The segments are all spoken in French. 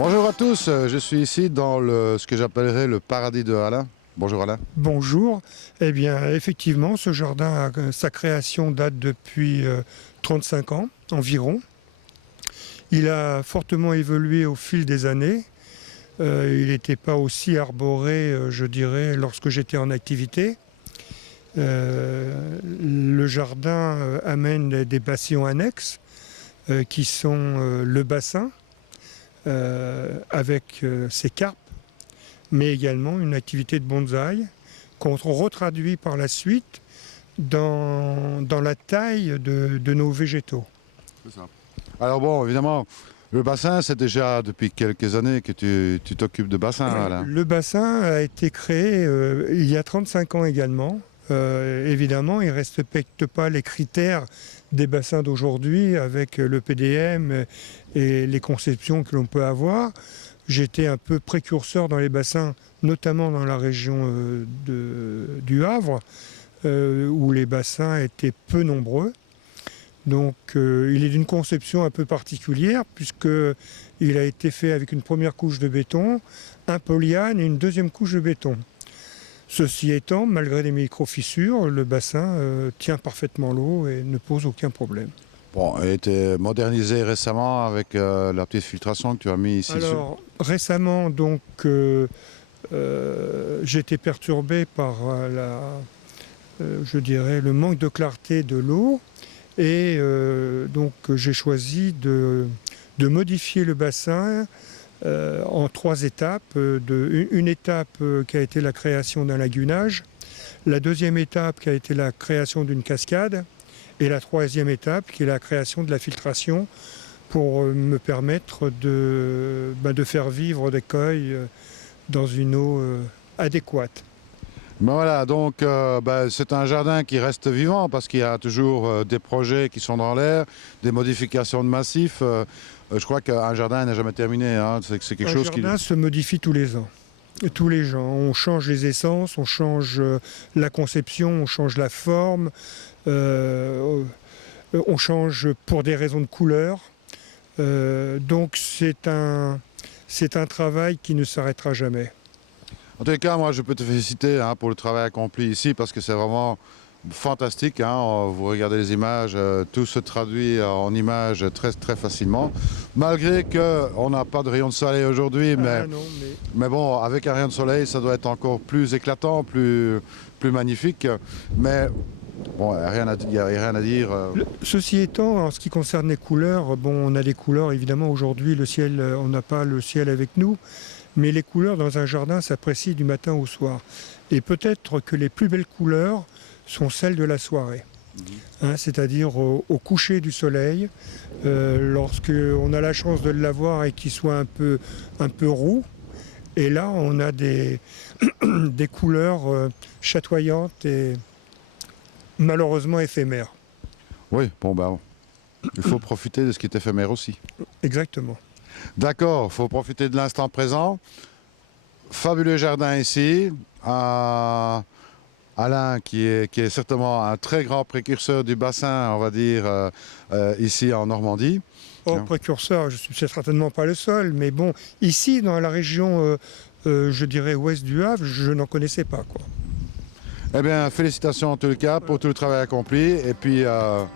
Bonjour à tous, je suis ici dans ce que j'appellerais le paradis de Alain. Bonjour Alain. Bonjour. Eh bien, effectivement, ce jardin, sa création date depuis 35 ans environ. Il a fortement évolué au fil des années. Il n'était pas aussi arboré, je dirais, lorsque j'étais en activité. Le jardin amène des passions annexes qui sont le bassin avec ses carpes, mais également une activité de bonsaï qu'on retraduit par la suite dans la taille de nos végétaux. C'est ça. Alors bon, évidemment, le bassin, c'est déjà depuis quelques années que tu t'occupes de bassin, Alain. Le bassin a été créé il y a 35 ans également. Évidemment, il ne respecte pas les critères des bassins d'aujourd'hui avec le PDM et les conceptions que l'on peut avoir. J'étais un peu précurseur dans les bassins, notamment dans la région du Havre, où les bassins étaient peu nombreux. Donc il est d'une conception un peu particulière puisqu'il a été fait avec une première couche de béton, un polyane et une deuxième couche de béton. Ceci étant, malgré des micro-fissures, le bassin tient parfaitement l'eau et ne pose aucun problème. Bon, il a été modernisé récemment avec la petite filtration que tu as mis ici. Alors, récemment, donc, j'ai été perturbé par je dirais, le manque de clarté de l'eau et donc j'ai choisi de modifier le bassin en 3 étapes. Une étape qui a été la création d'un lagunage, la deuxième étape qui a été la création d'une cascade et la troisième étape qui est la création de la filtration pour me permettre de faire vivre des coilles dans une eau adéquate. Ben voilà, donc c'est un jardin qui reste vivant parce qu'il y a toujours des projets qui sont dans l'air, des modifications de massifs. Je crois qu'un jardin n'est jamais terminé. Hein. C'est quelque chose qui... Un jardin se modifie tous les ans. Tous les ans. On change les essences, on change la conception, on change la forme, on change pour des raisons de couleur. Donc c'est un travail qui ne s'arrêtera jamais. En tous les cas, moi je peux te féliciter pour le travail accompli ici parce que c'est vraiment fantastique. Vous regardez les images, tout se traduit en images très, très facilement. Malgré qu'on n'a pas de rayon de soleil aujourd'hui, mais bon, avec un rayon de soleil, ça doit être encore plus éclatant, plus magnifique. Mais bon, il n'y a rien à dire. Ceci étant, en ce qui concerne les couleurs, bon, on a des couleurs, évidemment, aujourd'hui, le ciel, on n'a pas le ciel avec nous. Mais les couleurs dans un jardin s'apprécient du matin au soir. Et peut-être que les plus belles couleurs sont celles de la soirée. C'est-à-dire au coucher du soleil, lorsqu'on a la chance de l'avoir et qu'il soit un peu roux. Et là, on a des couleurs chatoyantes et malheureusement éphémères. Oui, bon, il faut profiter de ce qui est éphémère aussi. Exactement. D'accord, il faut profiter de l'instant présent. Fabuleux jardin ici. Alain, qui est certainement un très grand précurseur du bassin, on va dire, ici en Normandie. Précurseur, je ne suis certainement pas le seul, mais bon, ici, dans la région, je dirais, ouest du Havre, je n'en connaissais pas, quoi. Eh bien, félicitations en tout cas pour tout le travail accompli. Et puis, à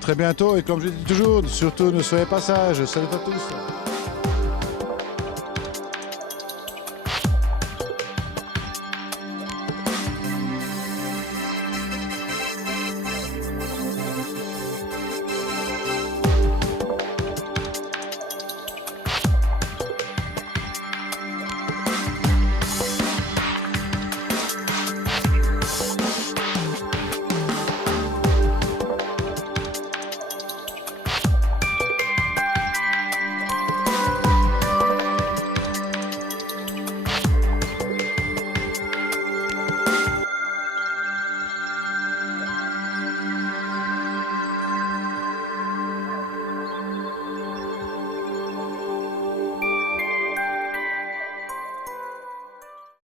très bientôt. Et comme je dis toujours, surtout, ne soyez pas sages. Salut à tous.